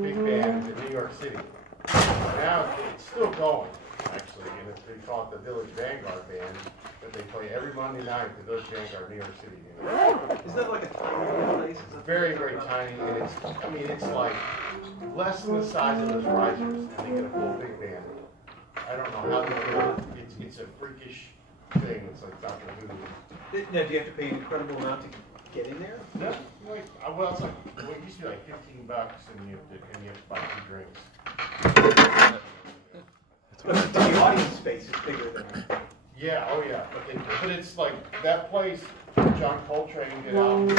Big band in New York City. Now it's still going, actually, and they call it the Village Vanguard Band, but they play every Monday night at the Village Vanguard, New York City. Is that like a tiny place? Very, very tiny, and it's like less than the size of those risers, and they get a full big band. I don't know how they do it. It's a freakish thing. It's like Dr. Who. Now, do you have to pay an incredible amount to get in there? No, well, it's like, well, it used to be like $15, and you have to buy 2 drinks. But the audience space is bigger than. Yeah, oh yeah, but it's like that place. John Coltrane did out. I mean,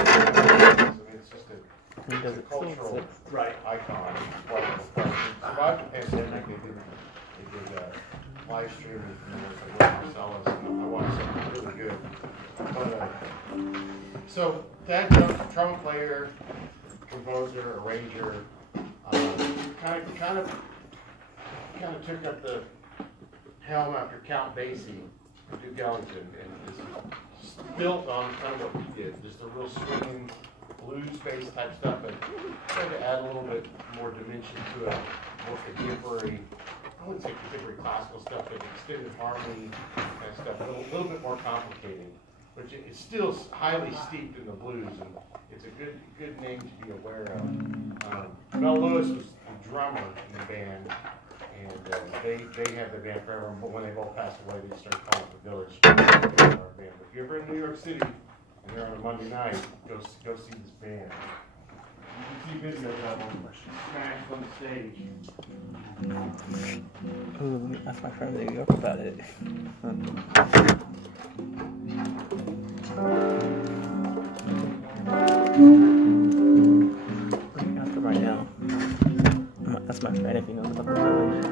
it's just a cultural icon. Survived the pandemic. They did live streaming from Marcellus, and I wanted something really good. But so Thad Jones, trumpet player, composer, arranger, kind of took up the helm after Count Basie, Duke Ellington, and it's built on kind of what he did, just a real swinging blues-based type stuff, but tried to add a little bit more dimension to it, more contemporary. I wouldn't say contemporary classical stuff, but extended harmony and stuff, a little bit more complicated. Which is still highly steeped in the blues, and it's a good name to be aware of. Mel Lewis was the drummer in the band, and they had the band forever, but when they both passed away, they started calling it the Village Band. But if you're ever in New York City, and you're on a Monday night, go see this band. You can see videos of them smashed on the stage. Ooh, that's my friend in New York about it. After right now. That's my friend if he knows about the village.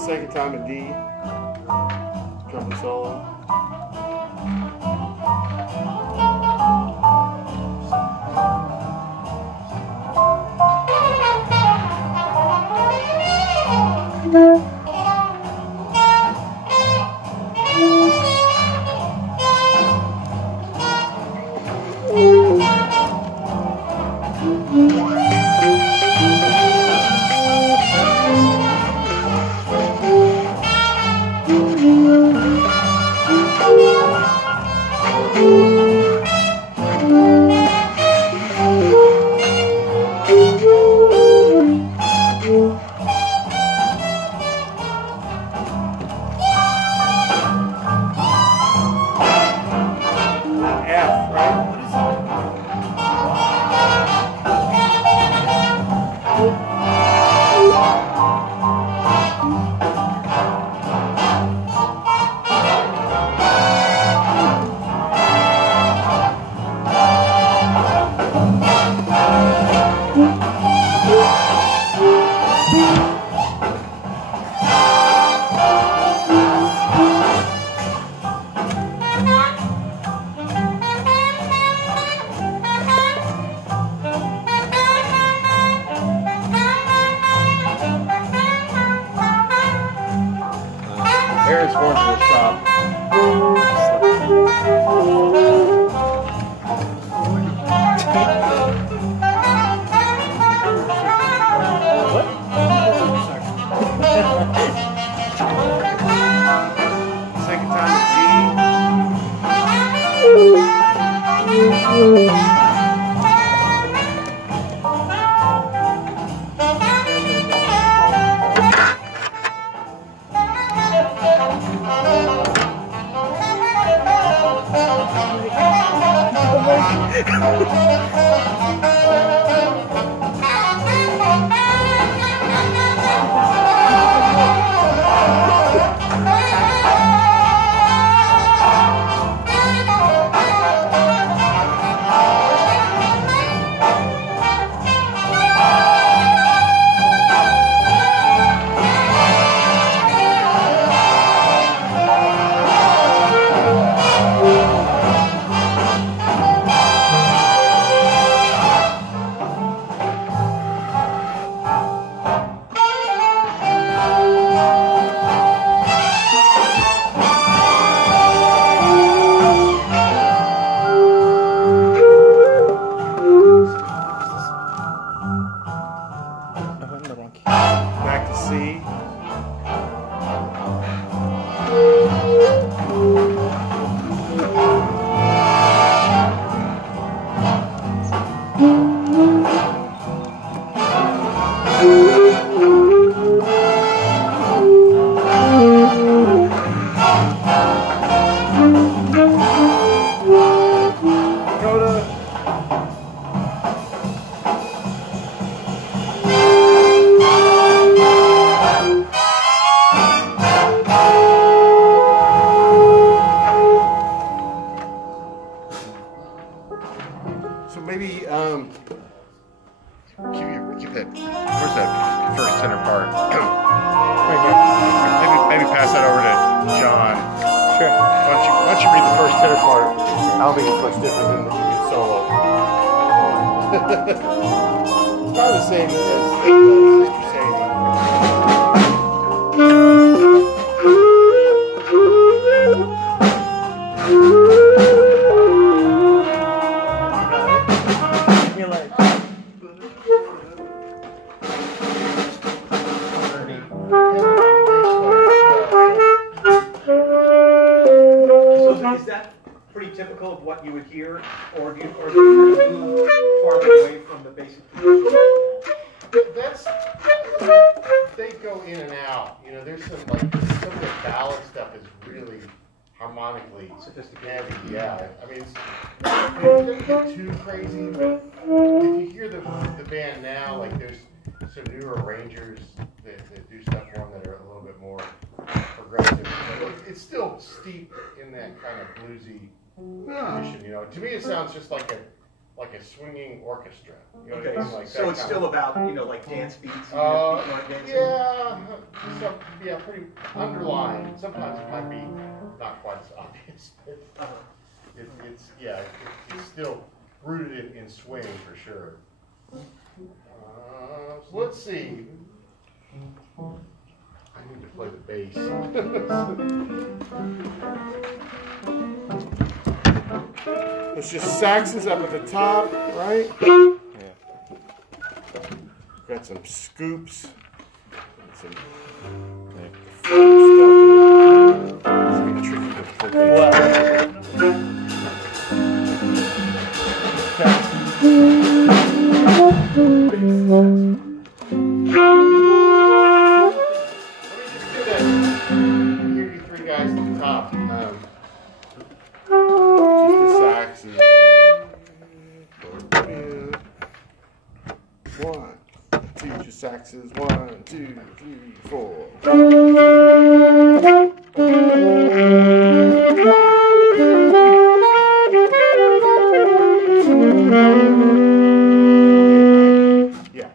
Second time in D, trumpet solo. Aaron's going to the shop. Second time at G. Back to C. So maybe keep that. Where's that first center part? maybe pass that over to John. Sure. Why don't you read the first tenor part? I don't think it's much different than the solo. It's probably the same as Sister Sadie. Is that pretty typical of what you would hear, or do you kind of move farther away from the basic? they go in and out. You know, there's some like some of the ballad stuff is really harmonically sophisticated. Yeah, I mean, it doesn't get too crazy, but if you hear the band now, like there's some newer arrangers that do stuff for them that are a little bit more progressive. But it's still steeped in that kind of bluesy tradition. You know, to me it sounds just like a swinging orchestra. You know what I mean? Like so it's still about, you know, like dance beats and yeah, pretty underlying. Sometimes it might be not quite as obvious, but it's still rooted in swing for sure. So let's see. I need to play the bass. It's just saxes up at the top, right? Yeah. Got some scoops. Some like fun stuff. It's gonna be tricky to play bass. Hear you three guys at the top. Just the saxes. One, two, just saxes. 1, 2, 3, 4. Yeah,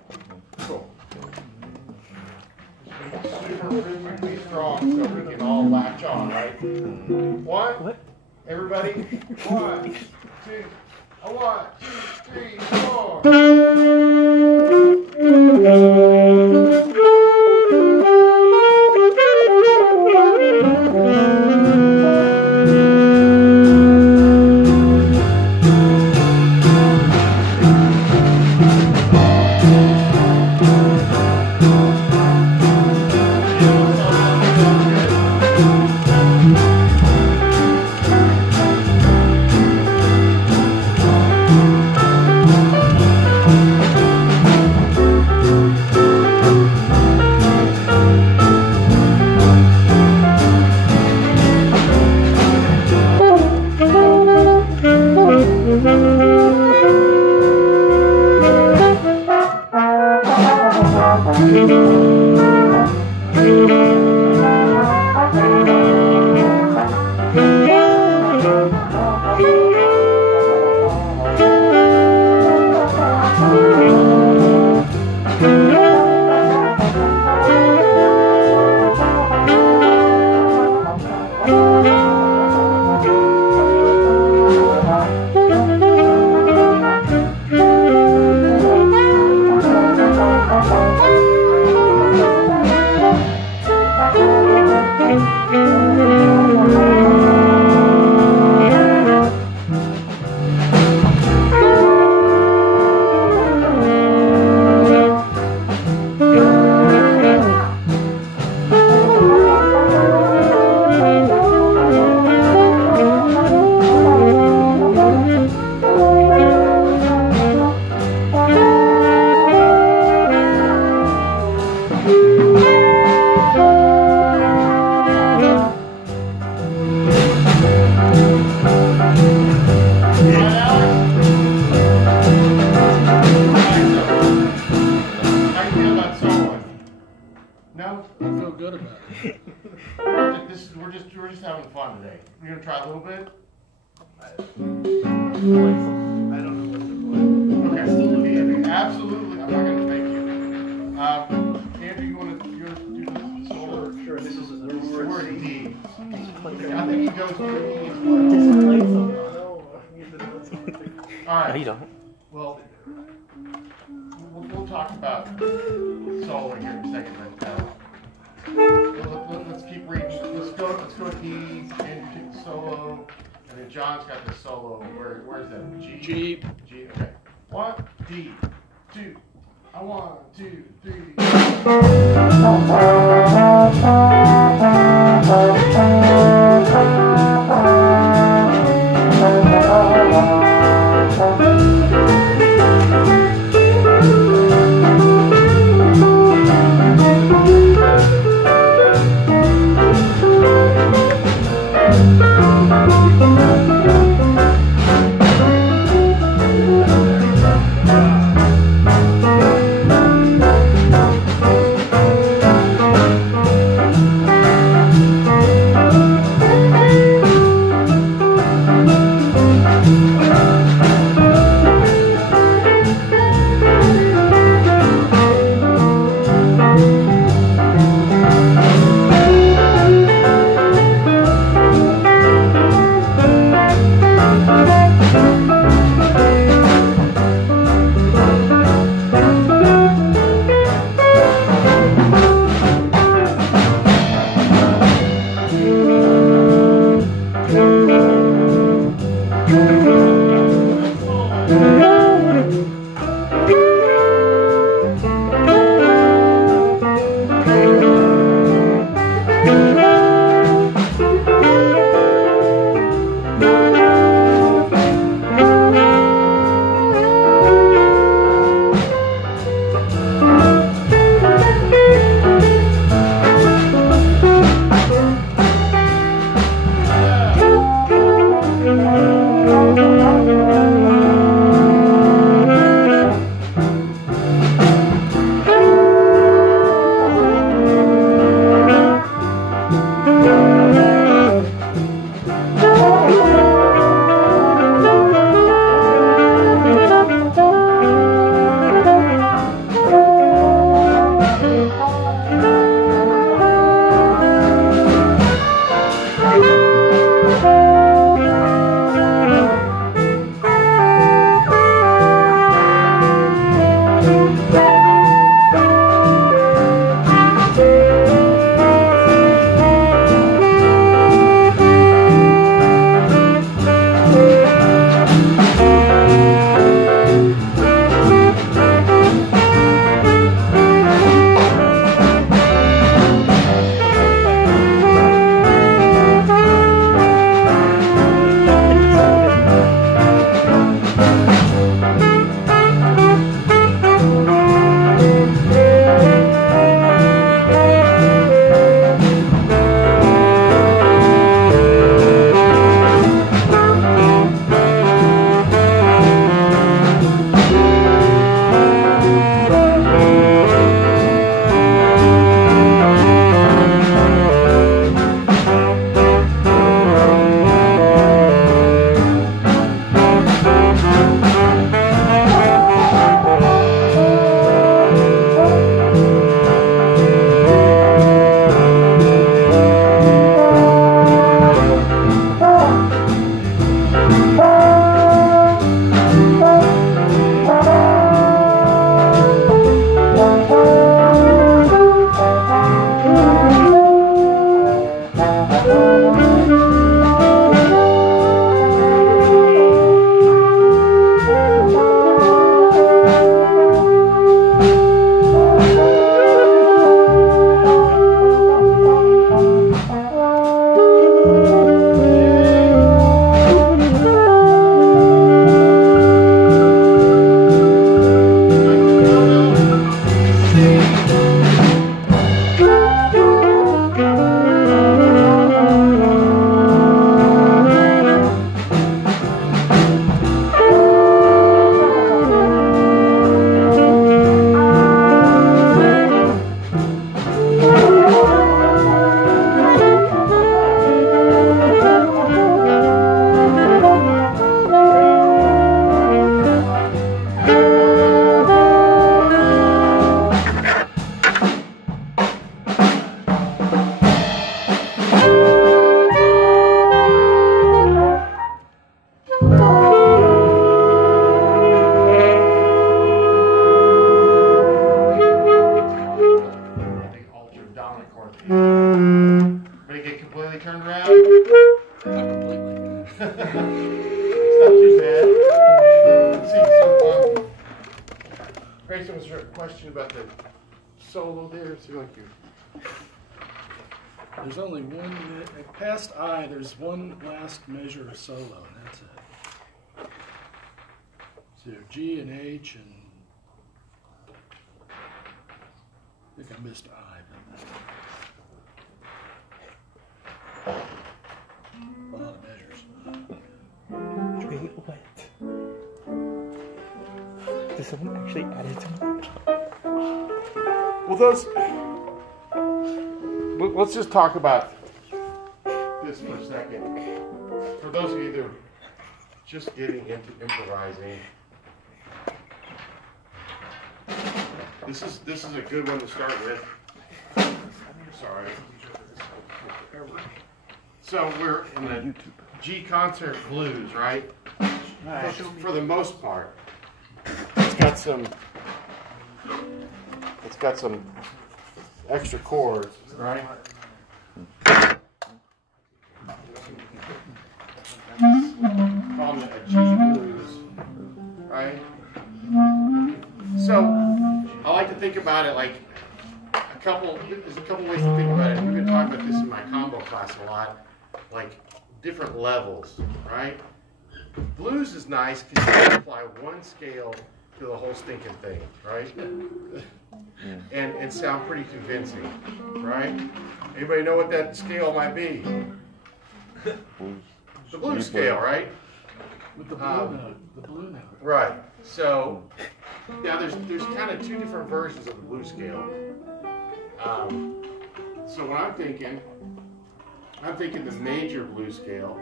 cool. Super rhythmically strong, so we can all latch on, right? One, everybody. 1, 2, 1, 2, 3, 4. We're just having fun today. You're gonna try a little bit. I don't know what to play. Okay, Andrew, absolutely. I'm not gonna make you. Andrew, you wanna do the solo? Sure. This is We're in D. Okay, I think he goes to E as well. All right. No, you don't. Well, we'll talk about solo here in a second, but let's keep reading. Let's go to E, and take the solo, and then John's got the solo. Where's that? G. G. Okay. 1, D, 2. 1, 2, 3. Grayson, was there a question about the solo there? So like you. There's only one, past I, there's one last measure of solo, and that's it. So G and H, and I think I missed I, but a lot of measures. Wait, what? Did someone actually add it to me? Well, those. Let's just talk about this for a second. For those of you that are just getting into improvising, this is a good one to start with. Sorry. So we're in the G concert blues, right? For the most part, it's got some extra chords, right? Call it a G blues, right? So I like to think about it like there's a couple ways to think about it. We've been talking about this in my combo class a lot, like different levels, right? Blues is nice because you can apply one scale to the whole stinking thing, right? And sound pretty convincing, right? Anybody know what that scale might be? The blues scale, right? With the blue note. The blue note. Right. So now there's kind of two different versions of the blues scale. So what I'm thinking the major blues scale.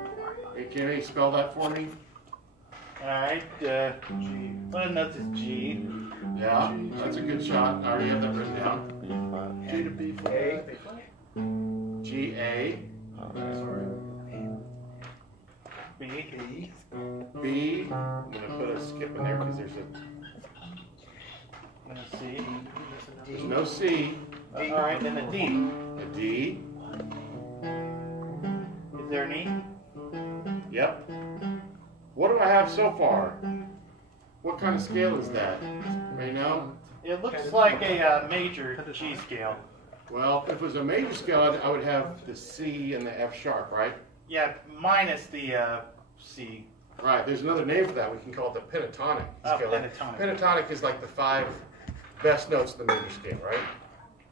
Hey, can you spell that for me? Alright, one note is G. Yeah, that's a good shot. I already have that written down. G to B flat. A. G, A. Sorry. B. B. I'm going to put a skip in there because C. there's no C. Alright, then a D. A D. Is there an E? Yep. What do I have so far? What kind of scale is that? Anybody know? It looks like a major G scale. Well, if it was a major scale, I would have the C and the F sharp, right? Yeah, minus the C. Right, there's another name for that. We can call it the pentatonic scale. Pentatonic. Pentatonic is like the 5 best notes of the major scale, right?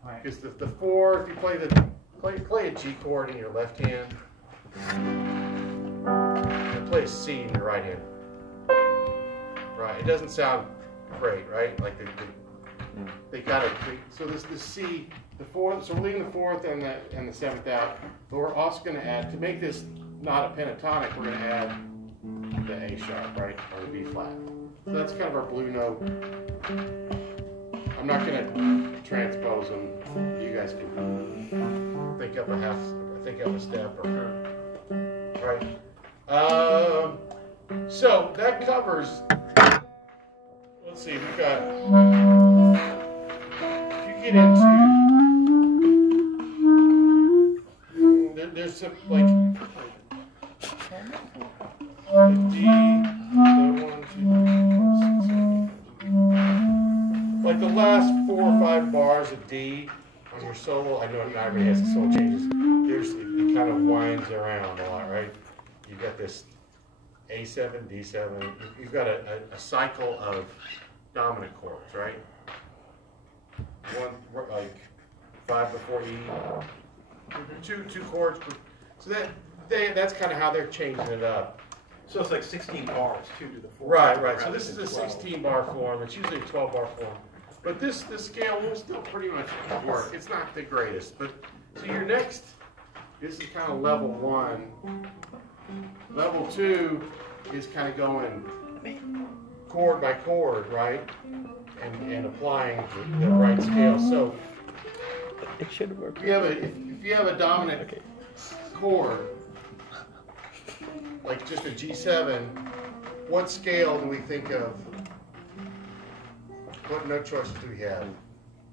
Right. Because the 4, if you play a G chord in your left hand, and play a C in your right hand. Right, it doesn't sound great, right? Like they got it. So this the C, the 4th. So we're leaving the 4th and the 7th out. But we're also going to add, to make this not a pentatonic, we're going to add the A sharp, right, or the B flat. So that's kind of our blue note. I'm not going to transpose them. You guys can think up a step, or right. So that covers. Let's see. We've got. If you get into, there's some like the D, the 1, 2, 3, 4, 6, 7, 8, like the last 4 or 5 bars of D on your solo. I know not everybody has the solo changes. It kind of winds around a lot, right? You've got this A7, D7. You've got a cycle of dominant chords, right? One like 5 before E, two chords. So that's kind of how they're changing it up. So it's like 16 bars, 2 to the 4. Right. So this is a 16 bar form. It's usually a 12 bar form. But this scale will still pretty much work. It's not the greatest. But so your next, this is kind of level 1. Level 2 is kind of going chord by chord, right? And applying the right scale. So It should work. if you have a dominant chord, like just a G7, what scale do we think of? What note choices do we have?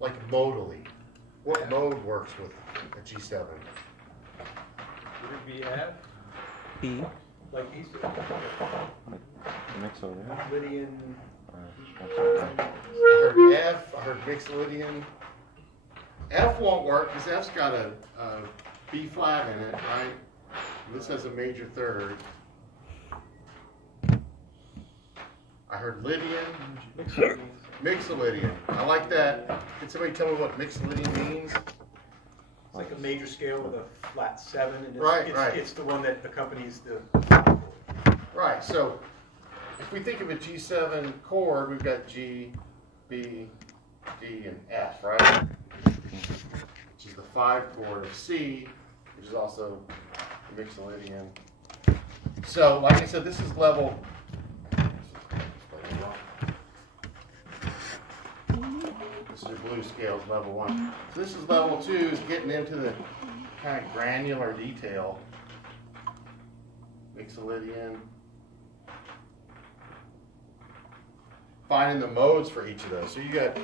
Like modally. What mode works with a G7? Would it be F? B. Like these two? Mix over there. Lydian. I heard F, I heard Mixolydian. F won't work because F's got a B flat in it, right? This has a major third. I heard Lydian. Mixolydian. I like that. Can somebody tell me what Mixolydian means? It's like a major scale with a flat 7, and it's the one that accompanies the. Right. So if we think of a G7 chord, we've got G, B, D, and F, right? Which is the 5 chord of C, which is also the Mixolydian. So, like I said, this is level. This is your blue scales, level 1. So this is level 2, is getting into the kind of granular detail. Mixolydian. Finding the modes for each of those. So you got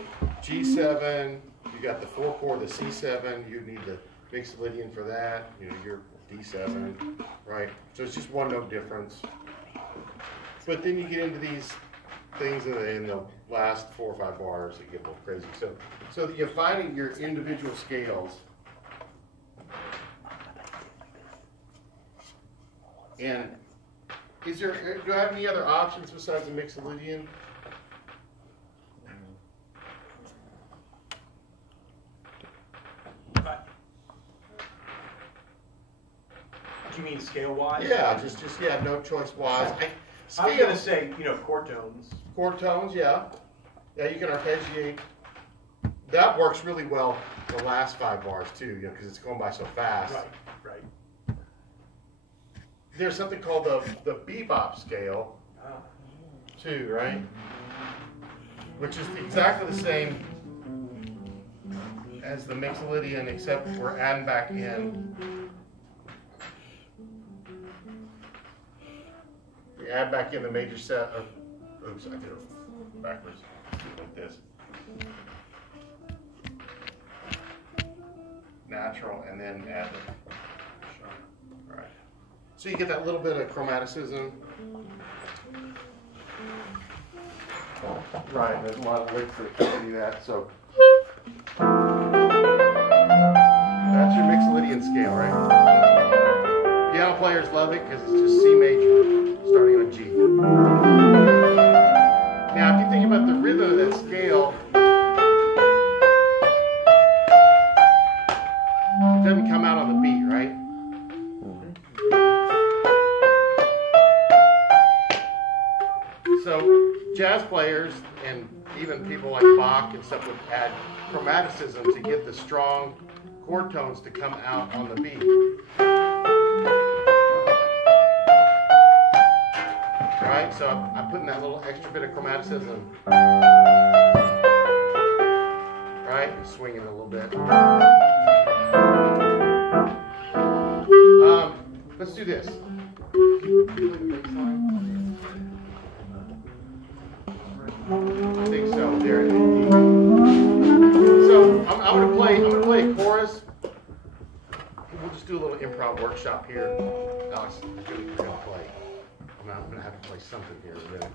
G7, you got the 4 chord, the C7, you need the Mixolydian for that, you know, your D7, right? So it's just one note difference. But then you get into these things in the last 4 or 5 bars that get a little crazy. So you're finding your individual scales. And do I have any other options besides the Mixolydian? Do you mean scale-wise? Yeah, just no choice wise. I was gonna say, chord tones. Chord tones, yeah. Yeah, you can arpeggiate. That works really well the last 5 bars too, because it's going by so fast. Right. There's something called the bebop scale too, right? Which is exactly the same as the Mixolydian, except we're adding back in. We add back in the major set of. Oops, I did it backwards. Like this. Natural, and then add the sharp. All right. So you get that little bit of chromaticism. Right, there's a lot of licks that can do that. So that's your Mixolydian scale, right? Piano players love it because it's just C major, starting on G. Now, if you think about the rhythm of that scale, it doesn't come out on the beat, right? So jazz players and even people like Bach and stuff would add chromaticism to get the strong chord tones to come out on the beat. Right? So I'm putting that little extra bit of chromaticism. Right? Swinging it a little bit. Let's do this. I think so. There. So I'm gonna play a chorus. We'll just do a little improv workshop here. Alex, we're gonna play. I'm gonna have to play something here in a minute.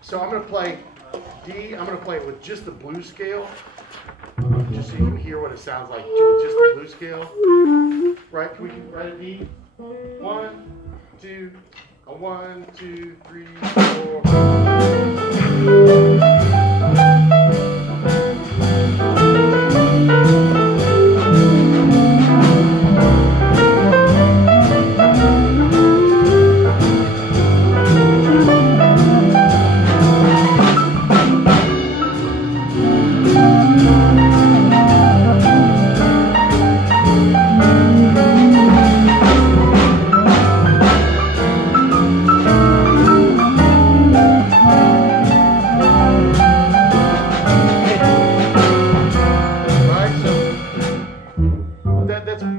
So I'm gonna play D. I'm gonna play it with just the blues scale, just so you can hear what it sounds like with just the blues scale. Right? Can we write a D? 1, 2, 1, 2, 3, 4.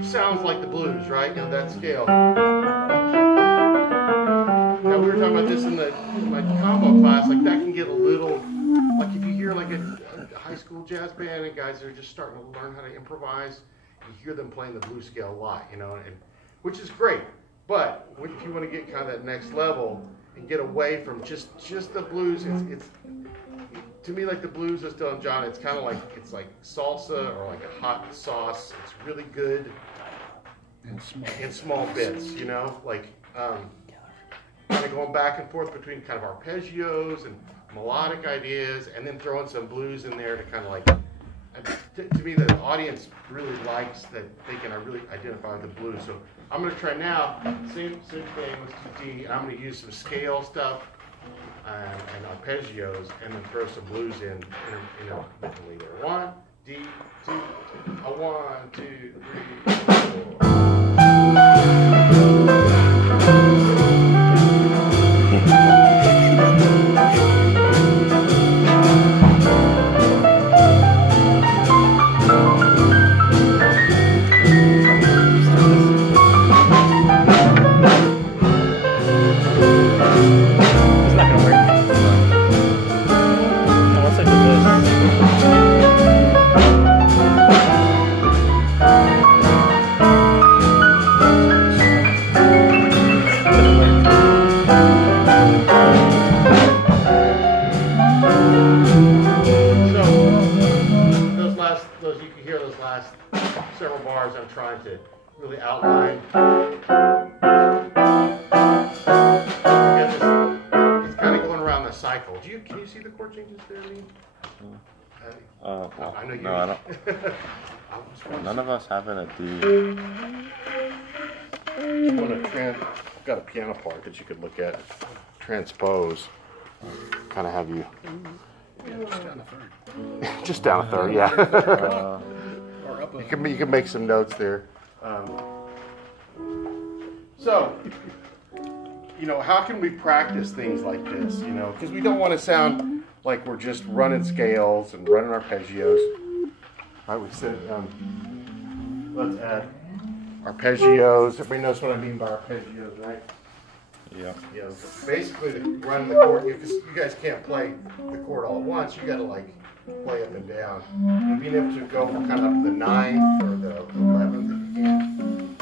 Sounds like the blues, right? That scale. Now we were talking about this in my combo class. Like that can get a little, like if you hear like a high school jazz band and guys that are just starting to learn how to improvise, you hear them playing the blues scale a lot, and which is great. But if you want to get kind of that next level and get away from just the blues, it's to me like the blues is still John. It's kind of like salsa or like a hot sauce. It's really good. In small bits, like kind of going back and forth between kind of arpeggios and melodic ideas, and then throwing some blues in there to kind of like, to me, the audience really likes that they can really identify with the blues. So I'm going to try now, same thing, let's do D, and I'm going to use some scale stuff and arpeggios, and then throw some blues in intermittently there. 1, D, 2, 1, 2, 3, 4. bars, I'm trying to really outline. It's kind of going around the cycle. Can you see the chord changes there, Lee? I know you. No, I don't. None of us have it at D. I've got a piano part that you could look at. Transpose. Kind of have you. Yeah, just down the third. Just down a third, yeah. Or up a... You can make some notes there. So, how can we practice things like this? Because we don't want to sound like we're just running scales and running arpeggios. All right, we said, let's add arpeggios. Everybody knows what I mean by arpeggios, right? Yeah. Basically, running the chord, because you guys can't play the chord all at once. You got to play up and down. And being able to go from kind of up to the 9th or the 11th if you can,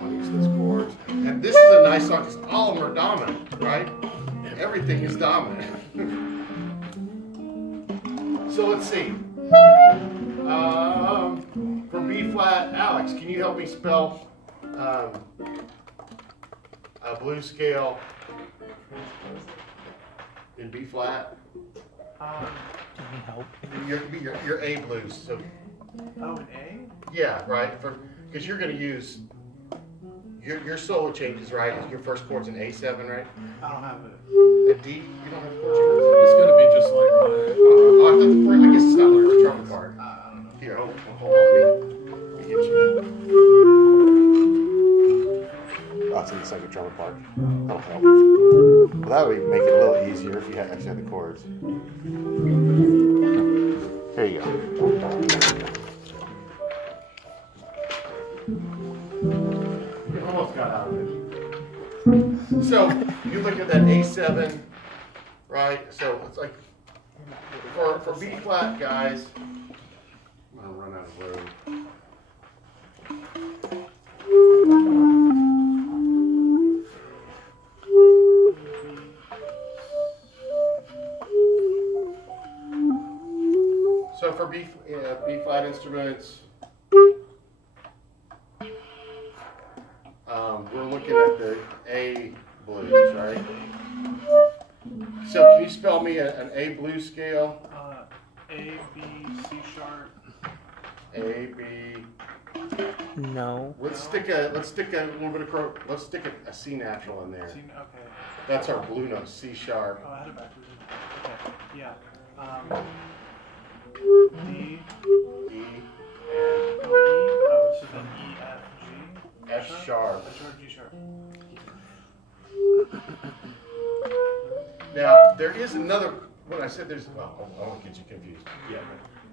on each of those chords. And this is a nice song because all of them are dominant, right? Everything is dominant. So let's see. For B flat, Alex, can you help me spell a blues scale in B flat? Your A blues. So. Oh, an A? Yeah, right. Because you're going to use your solo changes, right? Your first chord's an A7, right? I don't have it. A D, you don't have chord changes. It's going to be just like mine. I guess it's not like the drum part. I don't know. Here, hold on. Let me get you that. Oh, it's in the second drum part. That'll help. Well, that would make it a little easier if you actually had the chords. Here you go. You almost got out of it. So, you look at that A7, right? So, it's like, for B flat, guys, I'm going to run out of room. So for B flat instruments, we're looking at the A blues, right? So can you spell me an A blues scale? A, B, C sharp. A, B. No. Let's stick a little bit of let's stick a C natural in there. C, okay. That's our blue note, C sharp. Oh, I had it backwards. Okay, yeah. D, E, oh, E, oh, so then E, F, G. F sharp. F sharp, G sharp. Now there is another. When I said there's, well, I won't get you confused. Yeah.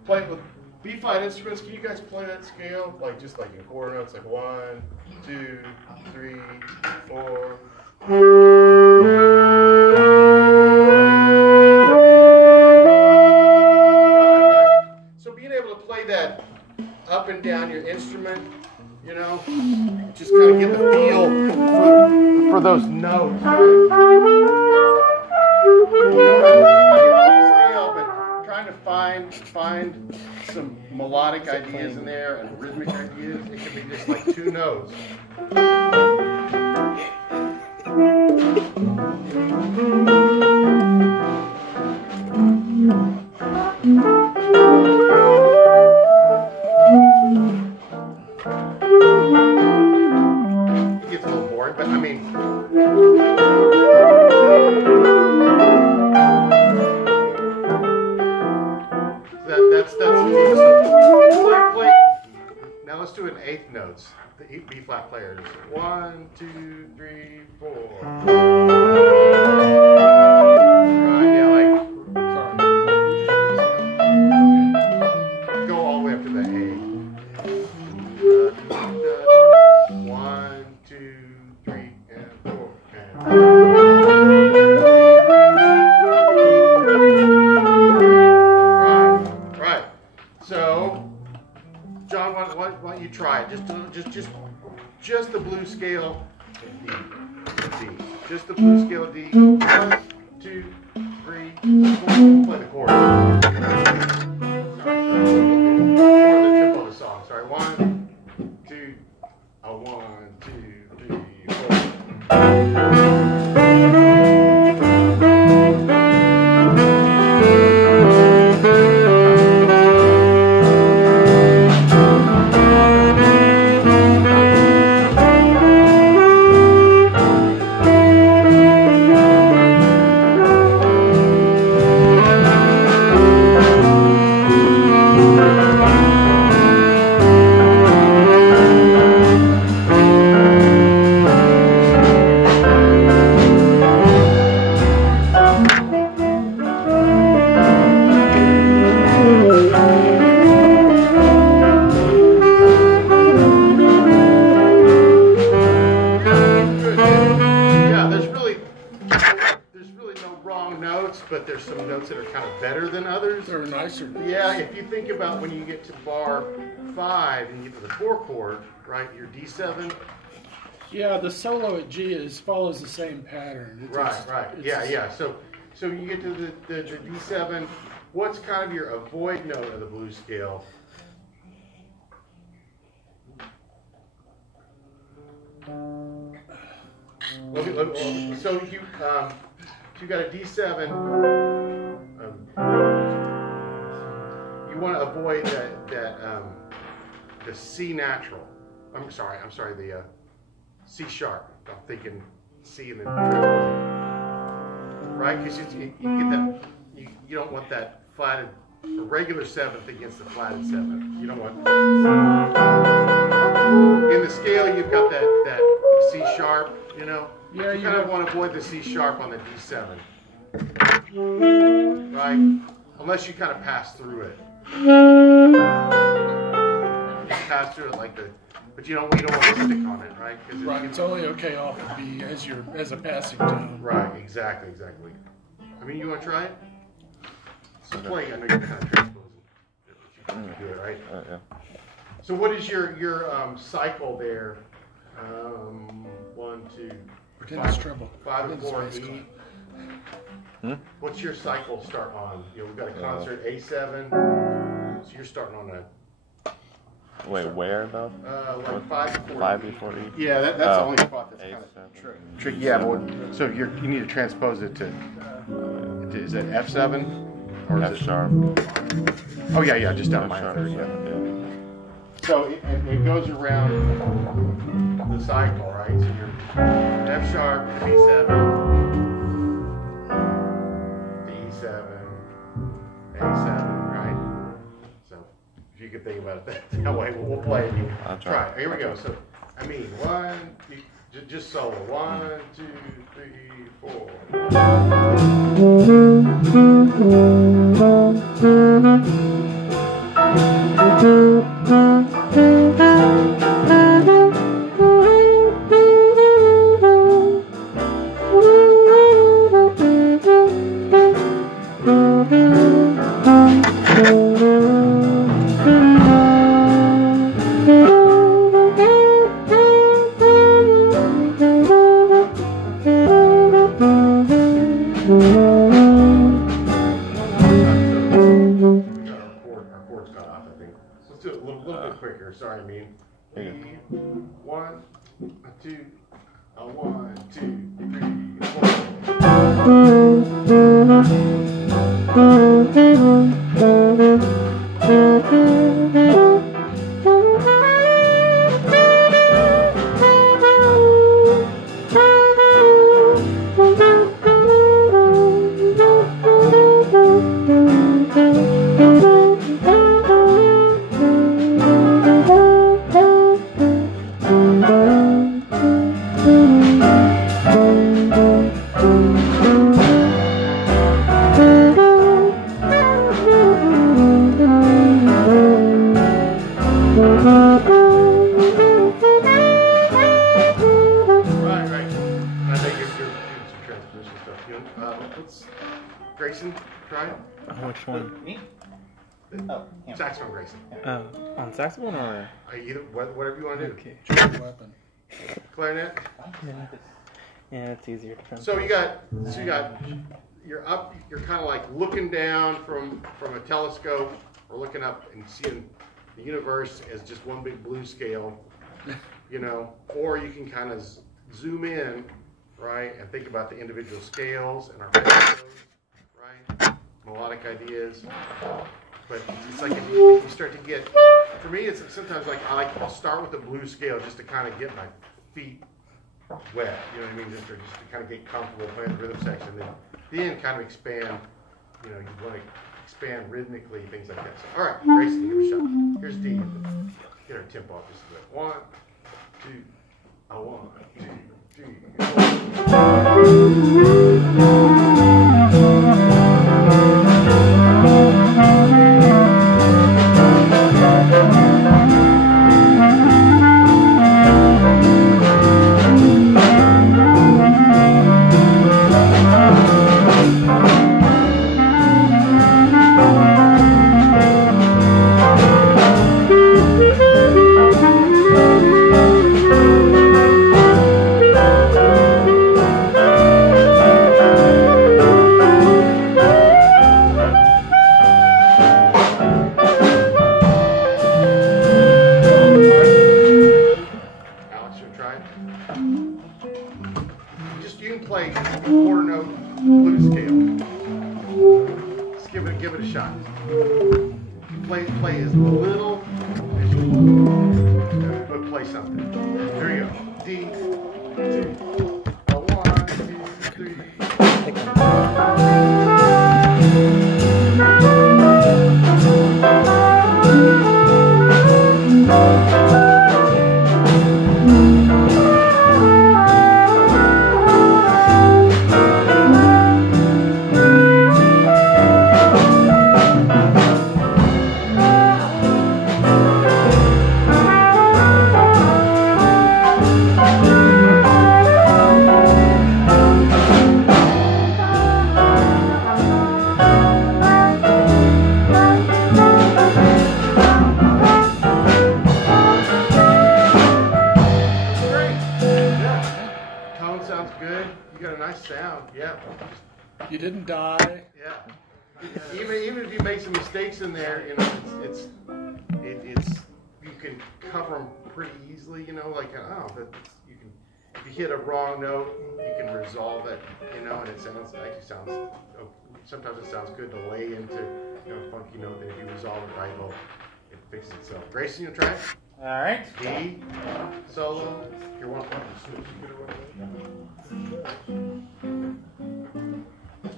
Play with B flat instruments. Can you guys play that scale just like in quarter notes, like 1, 2, 3, 4. So being able to play that up and down your instrument, just kind of get the feel for those notes. But trying to find some melodic ideas in there and rhythmic ideas. It can be just like 2 notes. It gets a little boring, but I mean. Now let's do an 8th notes. The B flat players. 1, 2, 3, 4. Right, yeah, go all the way up to the A. 1, 2, 3, and 4. Right. So, John, why don't you try it? Just the blues scale D. Just the blues scale D. 1, 2, 3, 4. We'll play the chord. Sorry. Or the tempo of the song. Sorry. 1, wrong notes, but there's some notes that are kind of better than others. They're nicer. Yeah, if you think about when you get to bar 5 and you get to the 4 chord, right, your D7. Yeah, the solo at G follows the same pattern. Right. Yeah. So you get to the D7. What's kind of your avoid note of the blues scale? So you got a D7. You want to avoid the C natural. I'm sorry, the C sharp. I'm thinking C and then transposing. Right? Because you get that. You don't want that flatted, a regular 7th against the flatted 7th. You don't want. In the scale, you've got that C sharp. You know. Yeah, you kind of want to avoid the C sharp on the D7. Right? Unless you kind of pass through it. You pass through it like the. But you don't want to stick on it, right? Right, it's only okay off of B as a passing tone. Right, exactly. I mean, you want to try it? So playing, I know you're kind of transposing. You can do it, right? Yeah. So what is your cycle there? 1, 2, Pretend it's treble. 5 and 4, Space E. Hmm? What's your cycle start on? We've got a concert A7. So you're starting on a. Wait, where though? Like 5 before 5 E. before E? Yeah, that's the only spot that's kind of A7. tricky. Yeah, but so you need to transpose it to. Is it F7 or is F it? sharp. Oh yeah, just down F minor sharp. third. Yeah. Yeah. So it goes around the cycle, right? So you're F sharp to B7, to E7, A7, right? So if you could think about it that way, we'll play it. I'll try. Here we go. So I mean, 1, just solo. 1, 2, 3, 4. Sorry, I mean. 1, 2, 1, 2. Try it. Which one? Me? Oh, yeah. Saxophone, Grayson. On saxophone or? Either whatever you want to do. Okay. Choose a weapon. Clarinet. Yeah, it's easier to translate. So you're up. You're kind of like looking down from a telescope, or looking up and seeing the universe as just one big blue scale, or you can kind of zoom in, right, and think about the individual scales and arpeggios, right, melodic ideas. But it's like if you start to get, for me, it's sometimes like I'll start with the blues scale just to kind of get my feet wet, you know what I mean, just to kind of get comfortable playing the rhythm section, then kind of expand, you want to expand rhythmically, things like that. So, all right, Grayson, give it a shot. Here's D. Get our tempo up just a bit. 1, 2, 1, 2, 3, 4. give it a shot. Play as little as you can, but play something. Here you go. D, 2, 1, 2, 3. Sounds good. You got a nice sound. Yeah. You didn't die. Yeah. Even if you make some mistakes in there, you know, it's you can cover them pretty easily. You know, like but you can, if you hit a wrong note, you can resolve it. You know, and it actually sounds. Sometimes it sounds good to lay into a funky note. Then if you resolve it right, well, it fixes itself. Grayson, you try it. All right. D, solo. You're one point to switch.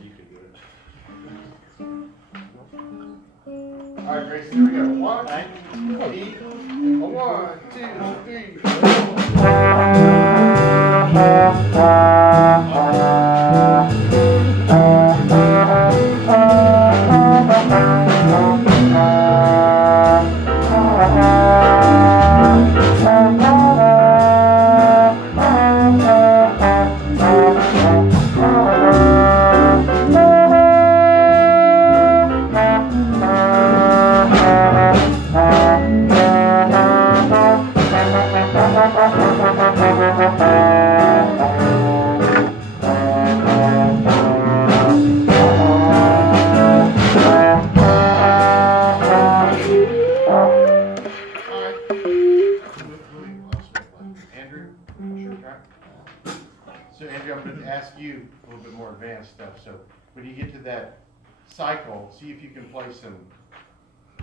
You can do it. All right, Grayson, here we go. 1, D, 1, So Andrew, I'm going to ask you a little bit more advanced stuff. So when you get to that cycle, see if you can play some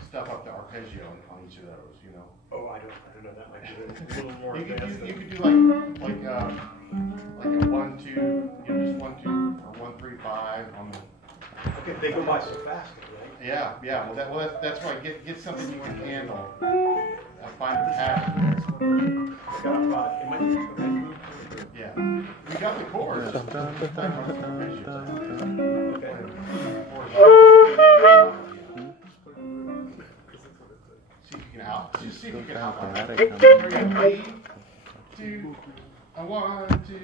stuff up the arpeggio on each of those. You know. Oh, I don't know. That might be a little more You advanced. could do like a 1, 2, just 1, 2 or 1, 3, 5 on the. Okay, they go by so fast, right? Yeah. Well, that's right. Get something you can handle. Find a pattern. Yeah. We got the chords. See if you can just see if you can outline it. Here we go. 3, 2, 1, 2,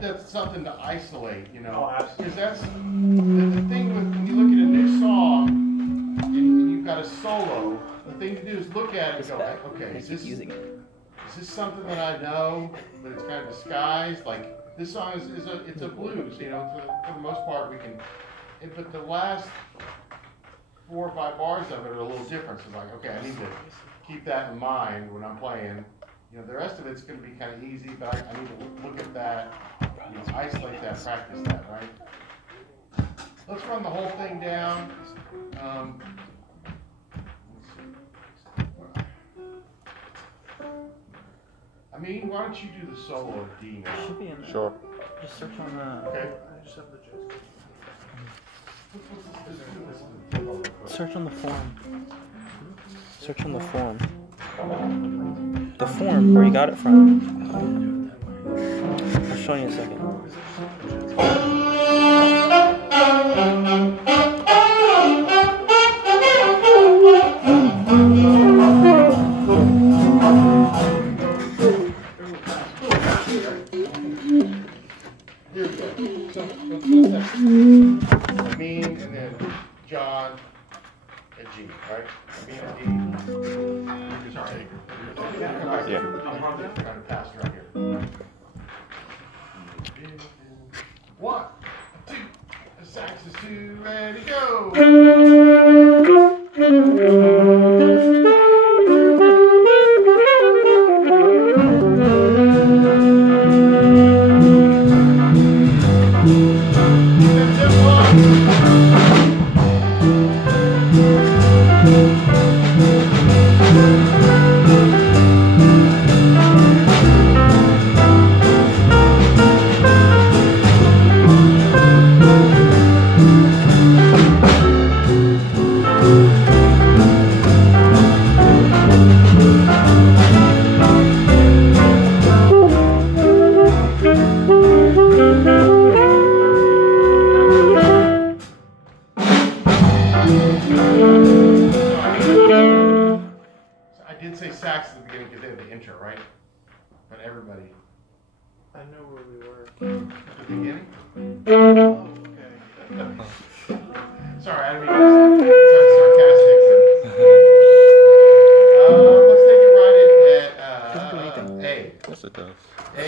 that's something to isolate, you know. Oh, absolutely. Because that's the thing when you look at a new song and you've got a solo, the thing to do is look at it and go, okay, is this something that I know, but it's kind of disguised? Like, this song it's a blues, you know, for the most part we can, but the last 4 or 5 bars of it are a little different. So it's like, okay, I need to keep that in mind when I'm playing. You know, the rest of it's going to be kind of easy, but I need to look at that, isolate that, practice that, right? Let's run the whole thing down. I mean, why don't you do the solo of D now? Should be in there. Sure. Just search on the. Okay. Search on the form. Search on the form. The form where you got it from. I'll show you in a second. and G, right? B and D. Sorry. Yeah. I'm probably trying to pass around here. 1, 2, the sax is 2, ready, go! I did say sax at the beginning because they had the intro, right? But everybody I know where we were. at the beginning. Oh, okay. Sorry, I didn't mean to sound sarcastic. Let's take it right at A. Yes, it does. A.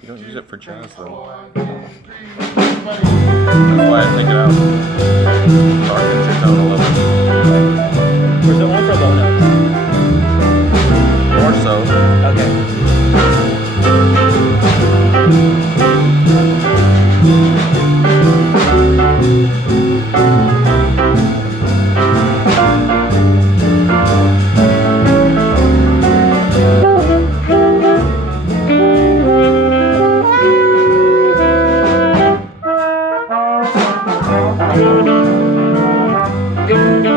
You don't use it for jazz though. 1, 2, 3, everybody. That's why I take it out. Darkens your tone a little bit. Or is it only for low notes? More so. Okay. Thank you.